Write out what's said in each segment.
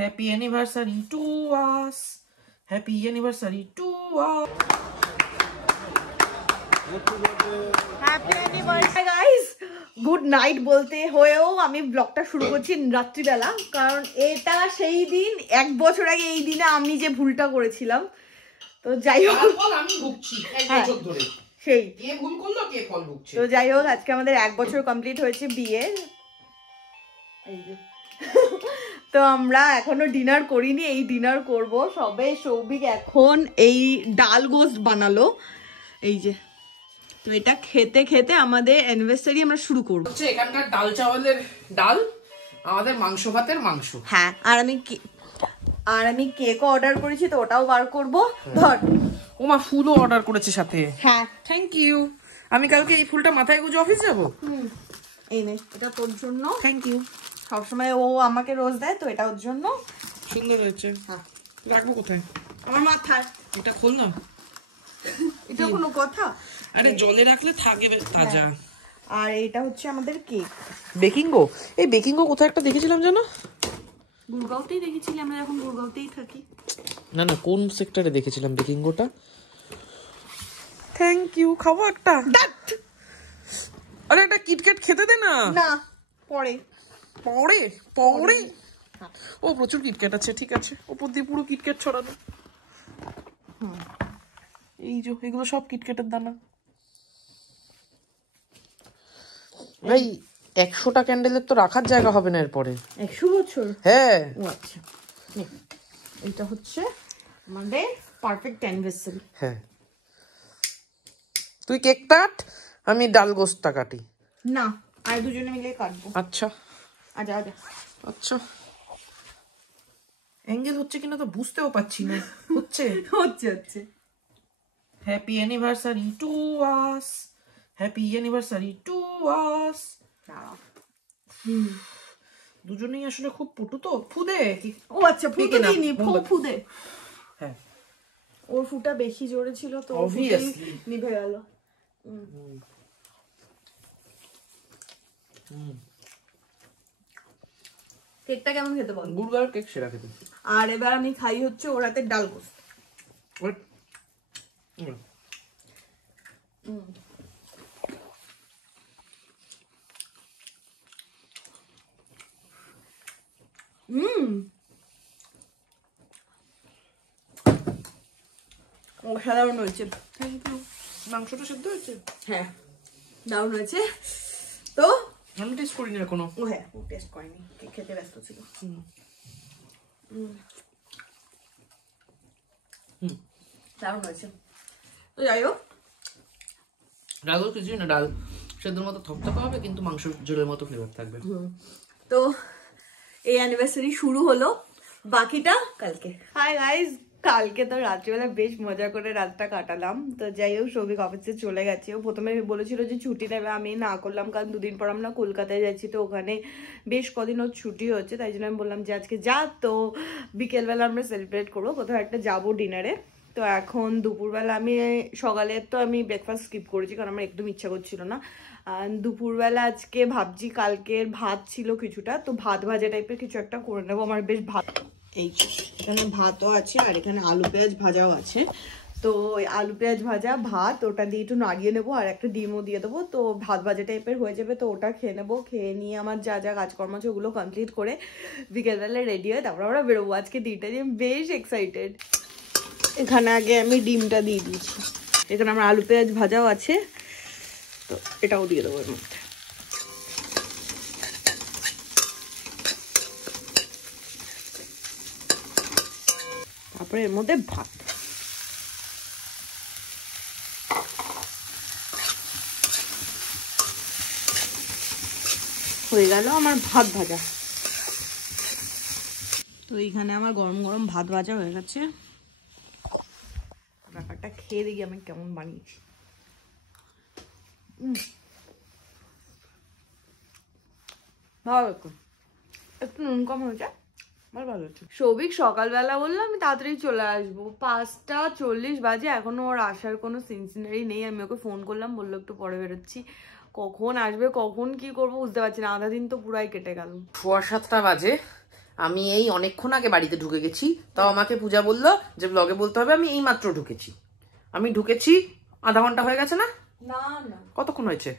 Happy anniversary to us. Happy anniversary to us. Happy anniversary guys. Good night বলতে হয়েও আমি ব্লগটা শুরু করছি রাত্রিবেলা, কারণ এটা সেই দিন 1 বছর আগে এই দিনে আমি যে ভুলটা করেছিলাম। তো যাই হোক আমি ভুগছি 1 বছর ধরে, সেই কে ভুল করলো কে ফল ভুগছে। তো যাই হোক আজকে আমাদের 1 বছর কমপ্লিট হয়েছে বিয়ের। এই যে তো আমরা এখনো ডিনার করিনি, এই ডিনার করব সবে। সৌভিক এখন এই ডাল গোস্ত বানালো, এই যে। তো এটা খেতে খেতে আমাদের অ্যানিভার্সারি আমরা শুরু করব। হচ্ছে এখানকার ডাল চাওয়ালের ডাল, আমাদের মাংস ভাতের মাংস। হ্যাঁ, আর আমি কেকও অর্ডার করেছি, তো ওটাও বার করব। ধর ওমা ফুলও অর্ডার করেছে সাথে। হ্যাঁ থ্যাংক ইউ। আমি কালকে এই ফুলটা মাথায় গুজে অফিস যাব। এই নে, এটা তোর জন্য। Thank you. সবসময় ও আমাকে রোজ দেয়, তো এটা ওর জন্য। সুন্দর হয়েছে। হ্যাঁ, রাখবো কোথায়? আমার মাথায়। এটা খোল না। এটা কোনো কথা? আরে জলে রাখলে থাকবে তাজা। আর এটা হচ্ছে আমাদের কেক। বেকিংগো, এই বেকিংগো কোথায় একটা দেখেছিলাম জানো? গুরগাঁওতেই দেখেছিলি, আমরা এখন গুরগাঁওতেই থাকি। না না, কোন সেক্টরে দেখেছিলাম বেকিংগোটা? Thank you. খাবো একটা? আরে একটা কিটক্যাট খেতে দে না। না, পরে পরে পরে ও প্রচুর কিটক্যাট আছে, ঠিক আছে। ওপর দিয়ে পুরো কিটক্যাট ছড়ানো। এই যে এগুলো সব কিটক্যাটের দানা। ভাই 100টা ক্যান্ডেলের তো রাখার জায়গা হবে না এরপরে। 100 বছর? হ্যাঁ। ও আচ্ছা, এটা হচ্ছে আমাদের পারফেক্ট অ্যানিভার্সারি। হ্যাঁ, তুই কেক কাট, আমি ডাল গোস্তটা কাটি। না, আর দুজনে মিলে কাটবো। আচ্ছা আচ্ছা আচ্ছা আচ্ছা। অ্যাঙ্গেল হচ্ছে কিনা তো বুঝতেও পাচ্ছি না। হচ্ছে হচ্ছে হচ্ছে। Happy anniversary to us, happy anniversary to us. দুজনেই আসলে খুব পটু তো। ফুদে। ও আচ্ছা, ফুটে দিইনি, ফুদে। হ্যাঁ, ওর ফুটা বেশি জোরে ছিল তো অবভিয়াসলি নিভে গেল। কেকটা কেমন খেতে বল? গুড়গাঁওর কেক সেরা খেতে। আর এবার আমি খাই হচ্ছে ওর হাতের ডাল গোস্ত। অসাধারণ হয়েছে। Thank you. মাংসটা সেদ্ধ হয়েছে? হ্যাঁ, দারুণ হয়েছে। তো আমি টেস্ট করিনি এখনো। ও হ্যাঁ, ও টেস্ট করেনি, খেতে ব্যস্ত ছিল। দারুণ হয়েছে। তো যাই হোক, ডাল কিছুই না, ডাল সেদ্ধর মতো থকথকা হবে, কিন্তু মাংস ঝোলের মতো ফ্লেভার থাকবে। তো এই অ্যানিভার্সারি শুরু হলো, বাকিটা কালকে। হাই গাইস, কালকে তো রাত্রিবেলা বেশ মজা করে রাতটা কাটালাম। তো যাই হোক, সৌভিক অফিসে চলে গেছে। ও প্রথমে বলেছিল যে ছুটি নেবে, আমি না করলাম, কারণ 2 দিন পর আমরা কলকাতায় যাচ্ছি, তো ওখানে বেশ কদিন ওর ছুটি হচ্ছে। তাই জন্য আমি বললাম যে আজকে যা, তো বিকেলবেলা আমরা সেলিব্রেট করবো, কোথাও একটা যাবো ডিনারে। তো এখন দুপুরবেলা সকালে তো আমি ব্রেকফাস্ট স্কিপ করেছি, কারণ আমার একদম ইচ্ছা করছিল না। দুপুরবেলা আজকে ভাবছি, কালকের ভাত ছিল কিছুটা, তো ভাত ভাজা টাইপের কিছু একটা করে নেবো। আমার বেশ ভাত, এই এখানে ভাতও আছে আর এখানে আলু পেঁয়াজ ভাজাও আছে। তো আলু পেঁয়াজ ভাজা ভাত, ওটা দিয়ে একটু নাড়িয়ে নেবো, আর একটা ডিমও দিয়ে দেবো, তো ভাত ভাজা টাইপের হয়ে যাবে। তো ওটা খেয়ে নেবো, খেয়ে নিয়ে আমার যা যা কাজকর্ম আছে ওগুলো কমপ্লিট করে বিকেলবেলায় রেডি হয়ে তারপর আমরা বেরোবো। আজকে দিনটা দিয়ে বেশ এক্সাইটেড। এখানে আগে আমি ডিমটা দিয়ে দিয়েছি, এখানে আমার আলু পেঁয়াজ ভাজাও আছে, তো এটাও দিয়ে দেবো এর মধ্যে। তারপরে এর মধ্যে ভাত। হয়ে গেল আমার ভাত ভাজা। তো এইখানে আমার গরম গরম ভাত ভাজা হয়ে গেছে। ব্যাপারটা খেয়ে দেখি আমি কেমন বানিয়েছি। ভালো, একটু নুন কম হয়েছে, ভালো হচ্ছে। সৌভিক সকালবেলা বললো আমি তাড়াতাড়ি চলে আসবো, 5টা 40 বাজে, এখনো ওর আসার কোনো সিনসিনারি নেই। আমি ওকে ফোন করলাম, বললো একটু পরে বেরোচ্ছি। কখন আসবে, কখন কি করবো বুঝতে পারছি না, আধা দিন তো পুরাই কেটে গেল। 6:15 বাজে, আমি এই অনেকক্ষণ আগে বাড়িতে ঢুকে গেছি, তাও আমাকে পূজা বললো যে ব্লগে বলতে হবে আমি এই মাত্র ঢুকেছি। আমি ঢুকেছি আধা ঘন্টা হয়ে গেছে না? কতক্ষণ হয়েছে?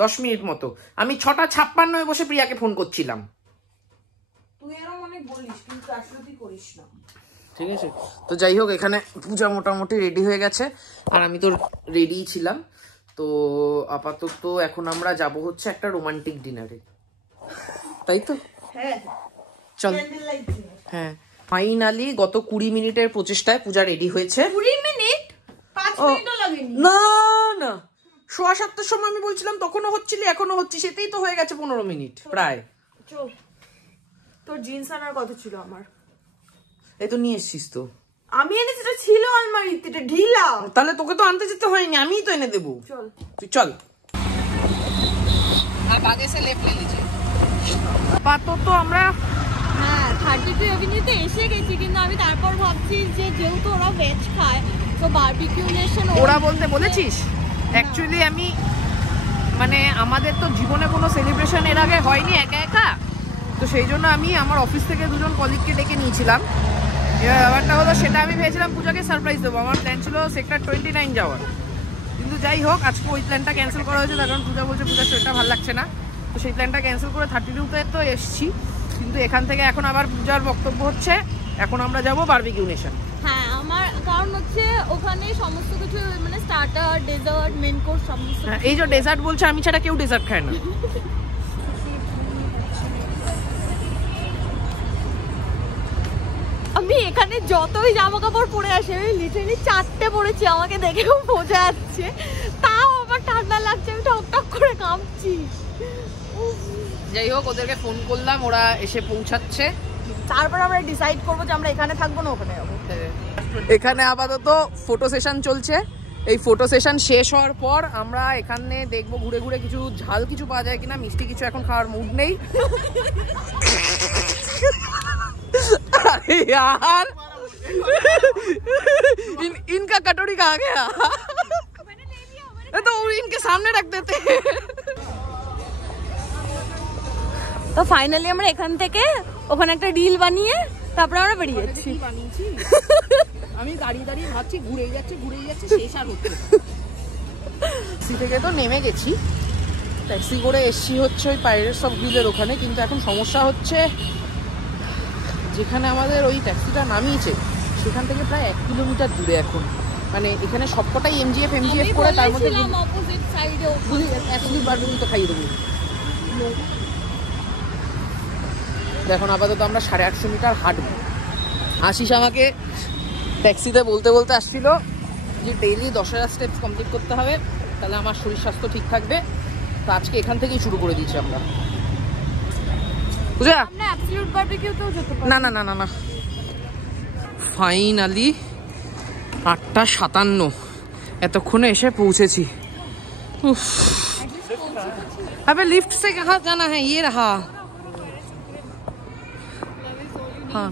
10 মিনিট মতো। আমি 6:56 বসে প্রিয়াকে ফোন করছিলাম। ঠিক আছে, তো যাই হোক, এখানে পূজা মোটামুটি রেডি হয়ে গেছে আর আমি তো রেডিই ছিলাম। তো আপাতত এখন আমরা যাব হচ্ছে একটা রোমান্টিক ডিনারে, তাই তো? চল। হ্যাঁ, ফাইনালি গত 20 মিনিটের প্রচেষ্টায় পূজা রেডি হয়েছে। 20 মিনিট? 5 মিনিটও লাগেনি। না না, 7:15 সময় আমি বলছিলাম তখনও হচ্ছিলি, এখনো হচ্ছি, সেটাই তো হয়ে গেছে 15 মিনিট প্রায়। চল। তোর জিন্স আনার কথা ছিল আমার। এই তো নিয়ে এসছিস তো। আমি এনেছি, এটা ছিল আলমারিতে, এটা ঢিলা। তাহলে তোকে তো আনতে যেতে হয়নি, আমিই তো এনে দেবো। চল তুই চল। আর আগে সে লেফট লে লিজিয়ে। আপাতত আমরা 32 এভিনিউতে এসে গেছি, কিন্তু আমি তারপর ভাবছি যে যেহেতু ওরা ভেজ খায় তো বারবিকিউ নেশন। ওরা বলতে বলেছিস? অ্যাকচুয়ালি আমি মানে আমাদের তো জীবনে কোনো সেলিব্রেশন এর আগে হয়নি একা একা, তো সেই জন্য আমি আমার অফিস থেকে 2জন কলিগকে ডেকে নিয়েছিলাম। এবার ব্যাপারটা হলো, সেটা আমি ভেবেছিলাম পূজাকে সারপ্রাইজ দেবো। আমার প্ল্যান ছিল সেক্টর 29 যাওয়ার, কিন্তু যাই হোক আজকে ওই প্ল্যানটা ক্যান্সেল করা হয়েছে, তার কারণ পূজা বলছে পূজার শরীরটা ভালো লাগছে না। তো সেই প্ল্যানটা ক্যান্সেল করে 32তে তো এসছি, কিন্তু এখান থেকে এখন আবার পূজার বক্তব্য হচ্ছে এখন আমরা যাবো বারবিকিউ নেশন। হ্যাঁ, আমার কারণ হচ্ছে ওখানে সমস্ত কিছু মানে স্টার্টার, ডেজার্ট, মেইন কোর্স সমস্ত। এই যে ডেজার্ট বলছে, আমি ছাড়া কেউ ডেজার্ট খায় না। আমি এখানে যতই জামা কাপড় পরে আসি, আমি লিটারালি 4টে পরেছি, আমাকে দেখেও বোঝা যাচ্ছে, তাও আমার ঠান্ডা লাগছে, আমি ঠকঠক করে কাঁপছি। যাই হোক, ওদেরকে ফোন করলাম, ওরা এসে পৌঁছাচ্ছে। তারপর আমরা ডিসাইড করবো যে আমরা এখানে থাকবো না ওখানে যাবো। এখানে আপাতত ফটো সেশন চলছে। এই ফটো সেশন শেষ হওয়ার পর আমরা এখানে দেখবো ঘুরে ঘুরে কিছু ঝাল কিছু পাওয়া যায় কিনা। মিষ্টি কিছু এখন খাওয়ার মুড নেই। अरे यार इनका कटोरी कहाँ गया? तो इनके सामने रख देते। তো ফাইনালি আমরা এখান থেকে ওখানে একটা ডিল বানিয়ে তারপরে আমরা বেরিয়ে যাচ্ছি। আমি দাঁড়িয়ে দাঁড়িয়ে ভাবছি ঘুরেই যাচ্ছে শেষ আর হচ্ছে। ট্যাক্সি থেকে তো নেমে গেছি, ট্যাক্সি করে এসছি হচ্ছে ওই পাইরেটস অফ গ্রিলের ওখানে, কিন্তু এখন সমস্যা হচ্ছে যেখানে আমাদের ওই ট্যাক্সিটা নামিয়েছে সেখান থেকে প্রায় 1 কিলোমিটার দূরে এখন। মানে এখানে সবকটাই এমজিএফ করে, তার মধ্যে অপোজিট সাইডে অ্যাকচুয়ালি বারবিকিউ তো খাইয়ে দেবো। এখন আপাতত আমরা 850 মিটার হাঁটবো। আশিস আমাকে ট্যাক্সিতে বলতে বলতে আসছিল যে ডেইলি 10,000 স্টেপস কমপ্লিট করতে হবে, তাহলে আমার শরীর স্বাস্থ্য ঠিক থাকবে। তো আজকে এখান থেকেই শুরু করে দিয়েছি আমরা। বুঝা? আমরা অ্যাবসলিউট বারবিকিউতেও যেতে পারি। না না না না না, ফাইনালি 8:57 এতক্ষণে এসে পৌঁছেছি। अबे लिफ्ट से कहाँ जाना है? ये रहा। हाँ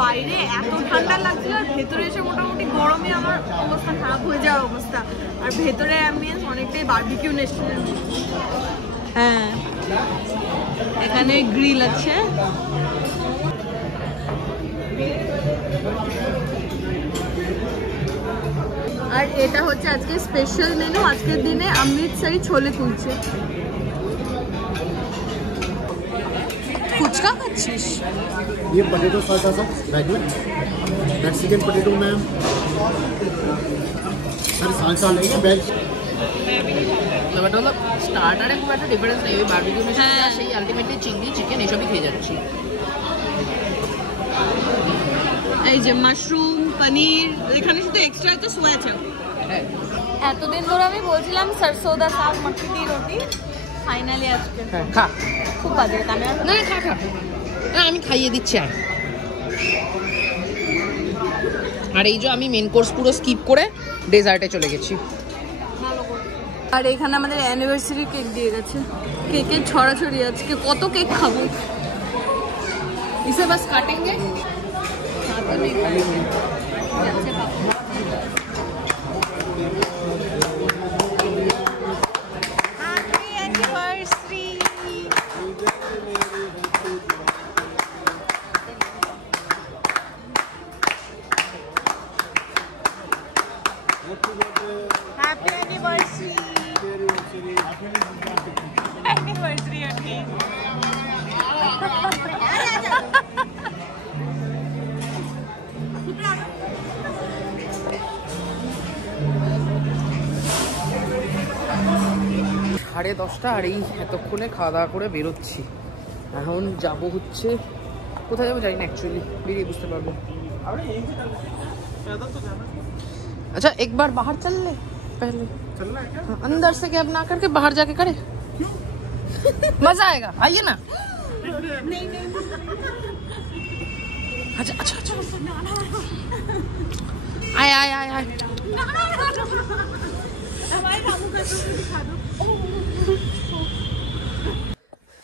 বাইরে এত ঠান্ডা লাগছিল আর ভেতরে এসে মোটামুটি গরমে আমার অবস্থা খারাপ হয়ে যাওয়ার অবস্থা। আর ভেতরে অ্যাম্বিয়েন্স অনেকটাই বারবিকিউ নেশন। হ্যাঁ, এখানে গ্রিল আছে। আর এটা হচ্ছে আজকে স্পেশাল মেনু। আজকের দিনে অমৃতসরি ছোলে কুলচে। ফুচকা খাচ্ছিস? ये पोटैटो सॉस बैगन मैक्सिकन पोटैटो में सर सालसा लेंगे वेज। ব্যাপারটা হলো স্টার্টারে খুব একটা ডিফারেন্স নেই, ওই বারবিকিউ নেশন সেই আলটিমেটলি চিংড়ি চিকেন এসবই খেয়ে যাচ্ছি। এই যে মাশরুম, পনির, এখানে শুধু এক্সট্রা একটা সোয়া চাপ। এতদিন ধরে আমি বলছিলাম সরসোদা শাক মটকি দি রুটি, ফাইনালি আজকে খা। খুব বাজে কানে। না খা খা, আমি খাইয়ে দিচ্ছি। আর এই যে আমি মেন কোর্স পুরো স্কিপ করে ডেজার্টে চলে গেছি। আর এখানে আমাদের অ্যানিভার্সারি কেক দিয়ে গেছে। কেকের ছড়াছড়ি আজকে কত কেক খাবো। इसे बस काटेंगे। Anniversary again. সাড়ে 10টা আর এই এতক্ষণে খাওয়া দাওয়া করে বেরোচ্ছি। এখন যাব হচ্ছে কোথায় যাবো জানি না, অ্যাকচুয়ালি বেরিয়ে বুঝতে পারবো। अच्छा एक बार बाहर चल ले पहले, चलना है क्या? हाँ, अंदर से कैब ना करके बाहर जाके करे। मजा आएगा, आइए ना। अच्छा अच्छा अच्छा आए आए आए आए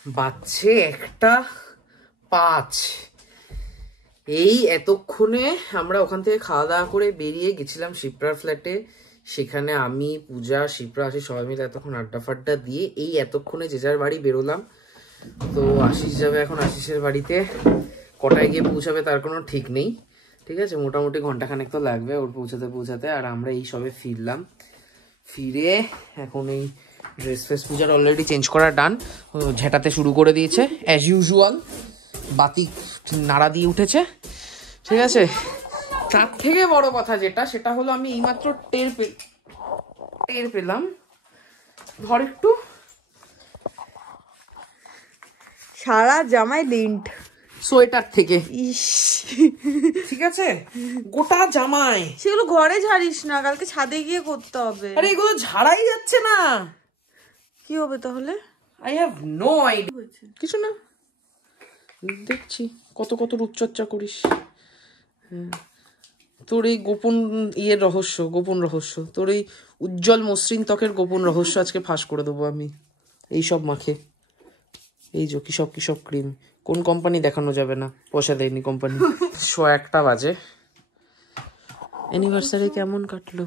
বাচ্চে 1:05। এই এতক্ষণে আমরা ওখান থেকে খাওয়া দাওয়া করে বেরিয়ে গেছিলাম শিপ্রার ফ্ল্যাটে। সেখানে আমি, পূজা, শিপ্রা আসি সবাই মিলে এতক্ষণ আড্ডা ফাড্ডা দিয়ে এই এতক্ষণে যে যার বাড়ি বেরোলাম। তো আশিস যাবে এখন আশিসের বাড়িতে, কটায় গিয়ে পৌঁছাবে তার কোনো ঠিক নেই। ঠিক আছে, মোটামুটি ঘন্টাখানেক তো লাগবে ওর পৌঁছাতে। আর আমরা এই সবে ফিরলাম, ফিরে এখন এই ড্রেস ফ্রেস পূজার অলরেডি চেঞ্জ করা ডান, ঝেঁটাতে শুরু করে দিয়েছে অ্যাজ ইউজুয়াল, বাতি নাড়া দিয়ে উঠেছে। ঠিক আছে, তার থেকে বড় কথা যেটা, সেটা হলো আমি এইমাত্র টের পেলাম ধর একটু সারা জামাই লিন্ট সোয়েটার থেকে, ইস ঠিক আছে, গোটা জামায়। সেগুলো ঘরে ঝাড়িস না, কালকে ছাদে গিয়ে করতে হবে। আরে এগুলো ঝাড়াই যাচ্ছে না। কি হবে তাহলে? I have no idea. কিছু না, দেখছি কত রূপচর্চা করিস। হ্যাঁ, তোর এই গোপন রহস্য, তোর এই উজ্জ্বল মসৃণ ত্বকের গোপন রহস্য আজকে ফাঁস করে দেবো আমি। এই সব মাখে, এই যে কিসব ক্রিম, কোন কোম্পানি দেখানো যাবে না, পয়সা দেয়নি কোম্পানি। 1:01 বাজে। অ্যানিভার্সারি কেমন কাটলো?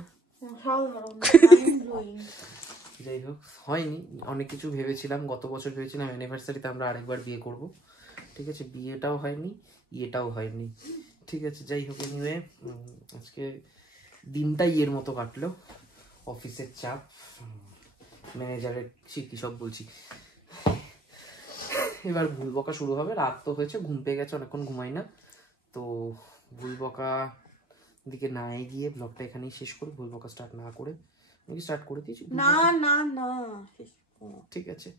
যাই হোক, হয়নি। অনেক কিছু ভেবেছিলাম, গত বছর ভেবেছিলাম অ্যানিভার্সারিতে আমরা আরেকবার বিয়ে করব। ঠিক আছে, বিয়েটাও হয়নি, ইয়েটাও হয়নি। ঠিক আছে, যাই হোক, এনিওয়ে আজকে দিনটা ইয়ের মতো কাটলো। অফিসের চাপ, ম্যানেজারের কি সব বলছি। এবার ভুল বকা শুরু হবে। রাত তো হয়েছে, ঘুম পেয়ে গেছে, অনেকক্ষণ ঘুমাই না। তো ভুল বকা দিকে না এগিয়ে ব্লগটা এখানেই শেষ করি। ভুল বকা স্টার্ট না করে, আমি স্টার্ট করে দিয়েছি না, ঠিক আছে,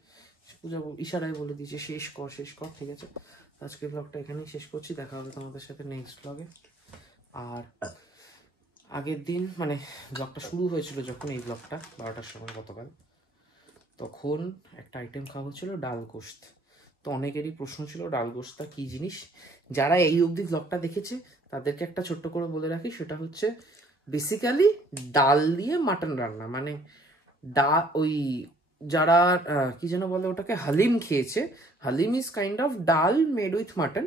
পূজা ইশারায় বলে দিয়েছে শেষ কর। ঠিক আছে, আজকে ব্লগটা এখানেই শেষ করছি। দেখা হবে তোমাদের সাথে নেক্সট ব্লগে। আর আগের দিন মানে ব্লগটা শুরু হয়েছিল যখন, এই ব্লগটা 12টার সময় গতকাল, তখন একটা আইটেম খাওয়া হচ্ছিল ডাল গোস্ত। তো অনেকেরই প্রশ্ন ছিল ডাল গোস্তা কি জিনিস। যারা এই অবধি ব্লগটা দেখেছে তাদেরকে একটা ছোট্ট করে বলে রাখি, সেটা হচ্ছে বেসিক্যালি ডাল দিয়ে মাটন রান্না। মানে ওই যারা কি যেন বলে ওটাকে, হালিম খেয়েছে। হালিম ইজ কাইন্ড অফ ডাল মেড উইথ মাটন।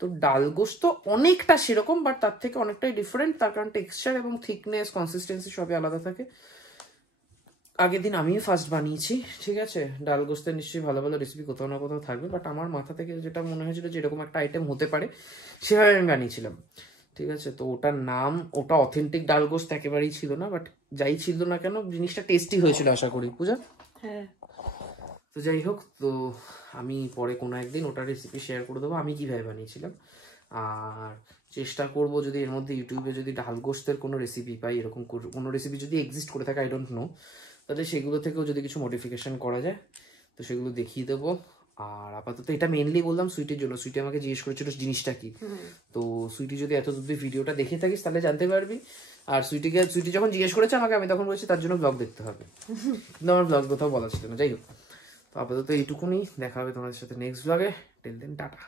তো ডাল গোস্ত অনেকটা সেরকম, বাট তার থেকে অনেকটাই ডিফারেন্ট। তার কারণ টেক্সচার এবং থিকনেস, কনসিস্টেন্সি সবই আলাদা থাকে। আগের দিন আমি ফার্স্ট বানিয়েছি। ঠিক আছে, ডাল গোস্তের নিশ্চয়ই ভালো রেসিপি কোথাও না কোথাও থাকবে, বাট আমার মাথা থেকে যেটা মনে হয়েছিল যে এরকম একটা আইটেম হতে পারে, সেভাবে আমি বানিয়েছিলাম। ঠিক আছে, তো ওটা অথেন্টিক ডাল গোস্ত একেবারেই ছিল না, বাট যাই ছিল না কেন জিনিসটা টেস্টি হয়েছিল আশা করি। পূজা, হ্যাঁ, তো যাই হোক, তো আমি পরে কোনো একদিন ওটার রেসিপি শেয়ার করে দেবো আমি কিভাবে বানিয়েছিলাম। আর চেষ্টা করব যদি এর মধ্যে ইউটিউবে যদি ডাল গোস্তের কোনো রেসিপি পাই, এরকম কোনো রেসিপি যদি এক্সিস্ট করে থাকে, আই ডোন্ট নো, তাহলে সেগুলো থেকেও যদি কিছু মডিফিকেশন করা যায় তো সেগুলো দেখিয়ে দেবো। আর আপাতত এটা মেনলি বললাম সুইটির জন্য। সুইটি আমাকে জিজ্ঞেস করেছিল জিনিসটা কি। তো সুইটি যদি এত অব্দি ভিডিওটা দেখে থাকিস তাহলে জানতে পারবি। আর সুইটি যখন জিজ্ঞেস করেছে আমাকে, আমি তখন বলেছি তার জন্য ব্লগ দেখতে হবে, কিন্তু আমার ব্লগ কোথাও বলা ছিল না। যাই হোক, তো আপাতত এইটুকুনি। দেখা হবে তোমাদের সাথে নেক্সট ব্লগে। Till then tata.